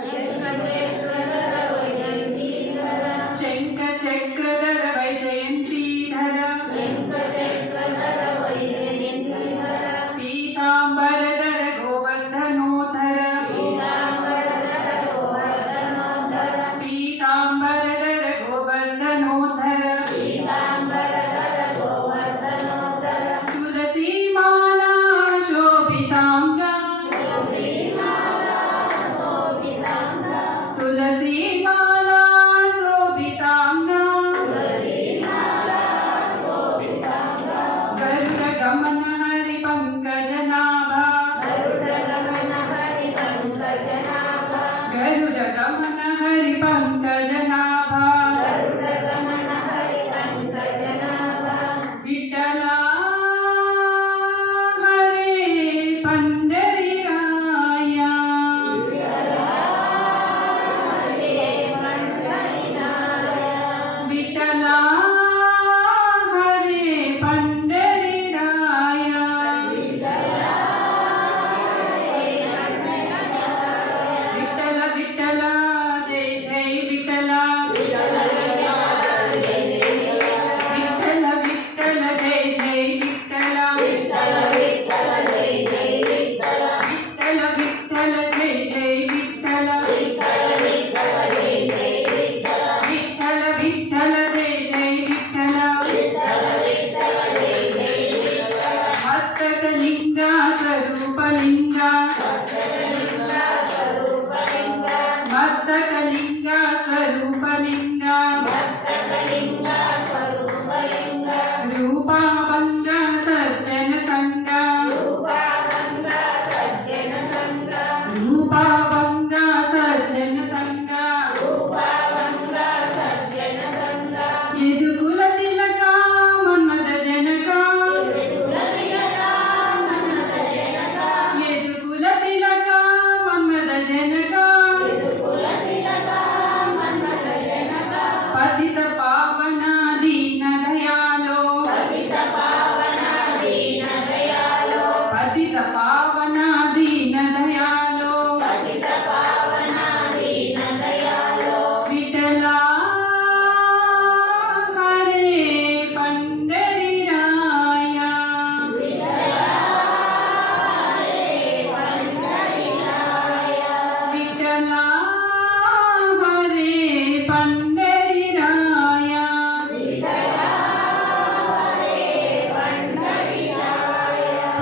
Gracias.